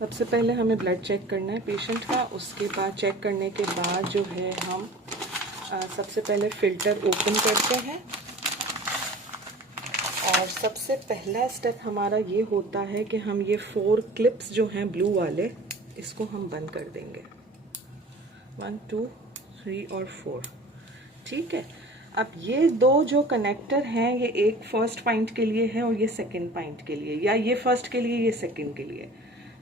सबसे पहले हमें ब्लड चेक करना है पेशेंट का। उसके बाद चेक करने के बाद जो है हम सबसे पहले फ़िल्टर ओपन करते हैं और सबसे पहला स्टेप हमारा ये होता है कि हम ये 4 क्लिप्स जो हैं ब्लू वाले, इसको हम बंद कर देंगे। 1 2 3 और 4। ठीक है। अब ये 2 जो कनेक्टर हैं, ये एक फर्स्ट पॉइंट के लिए है और ये सेकंड पॉइंट के लिए, या ये फर्स्ट के लिए ये सेकंड के लिए।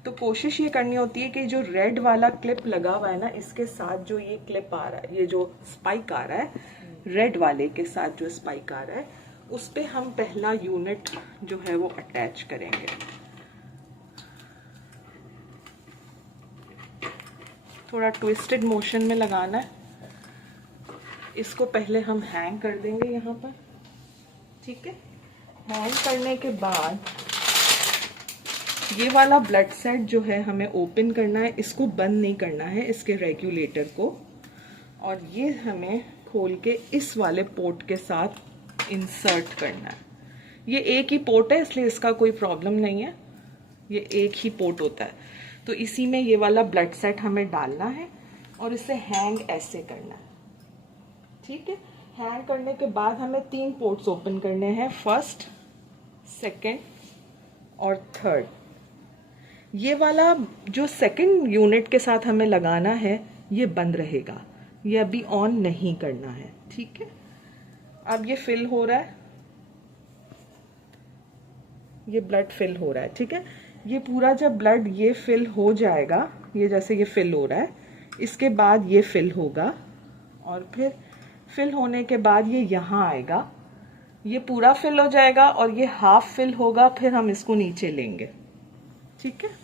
तो कोशिश ये करनी होती है कि जो रेड वाला क्लिप लगा हुआ है ना, इसके साथ जो ये क्लिप आ रहा है, ये जो स्पाइक आ रहा है, रेड वाले के साथ जो स्पाइक आ रहा है, उस पे हम पहला यूनिट जो है वो अटैच करेंगे। थोड़ा ट्विस्टेड मोशन में लगाना है। इसको पहले हम हैंग कर देंगे यहाँ पर। ठीक है। हैंग करने के बाद ये वाला ब्लड सेट जो है हमें ओपन करना है, इसको बंद नहीं करना है, इसके रेगुलेटर को। और ये हमें खोल के इस वाले पोर्ट के साथ इंसर्ट करना है। ये एक ही पोर्ट है, इसलिए इसका कोई प्रॉब्लम नहीं है, ये एक ही पोर्ट होता है। तो इसी में ये वाला ब्लड सेट हमें डालना है और इसे हैंग ऐसे करना है। ठीक है। हैंग करने के बाद हमें 3 पोर्ट्स ओपन करने हैं, फर्स्ट, सेकेंड और थर्ड। ये वाला जो सेकंड यूनिट के साथ हमें लगाना है, ये बंद रहेगा, ये अभी ऑन नहीं करना है। ठीक है। अब ये फिल हो रहा है, ये ब्लड फिल हो रहा है। ठीक है। ये पूरा जब ब्लड ये फिल हो जाएगा, ये जैसे ये फिल हो रहा है, इसके बाद ये फिल होगा और फिर फिल होने के बाद ये यहाँ आएगा, ये पूरा फिल हो जाएगा और ये हाफ फिल होगा, फिर हम इसको नीचे लेंगे। ठीक है।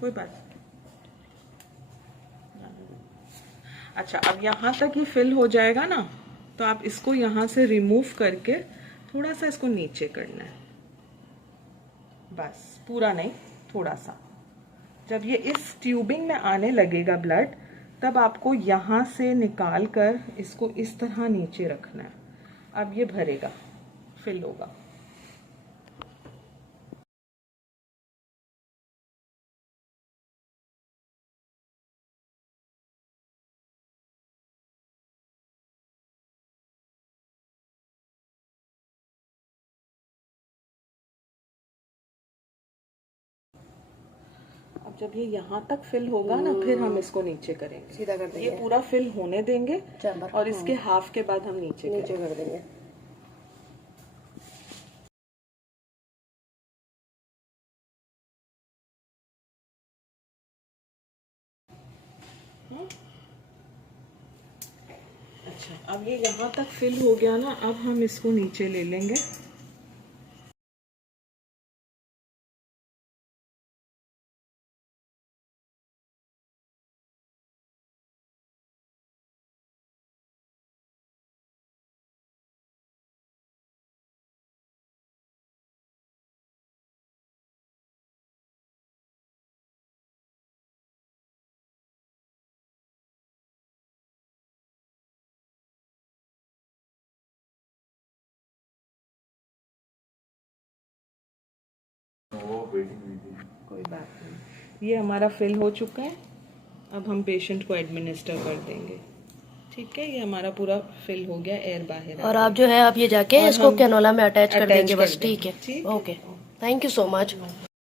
कोई बात। अच्छा, अब यहाँ तक ये फिल हो जाएगा ना, तो आप इसको यहाँ से रिमूव करके थोड़ा सा इसको नीचे करना है, बस, पूरा नहीं, थोड़ा सा। जब ये इस ट्यूबिंग में आने लगेगा ब्लड, तब आपको यहाँ से निकाल कर इसको इस तरह नीचे रखना है। अब ये भरेगा, फिल होगा। अब जब ये यहाँ तक फिल होगा ना, फिर हम इसको नीचे करेंगे, सीधा कर देंगे। ये पूरा फिल होने देंगे और इसके हाफ के बाद हम नीचे कर देंगे। अच्छा, अब ये यहाँ तक फिल हो गया ना, अब हम इसको नीचे ले लेंगे। कोई बात नहीं, ये हमारा फिल हो चुका है। अब हम पेशेंट को एडमिनिस्टर कर देंगे। ठीक है, ये हमारा पूरा फिल हो गया, एयर बाहर। और आप जो है आप ये जाके इसको कैनोला में अटैच कर देंगे बस। ठीक है, okay, thank you so much.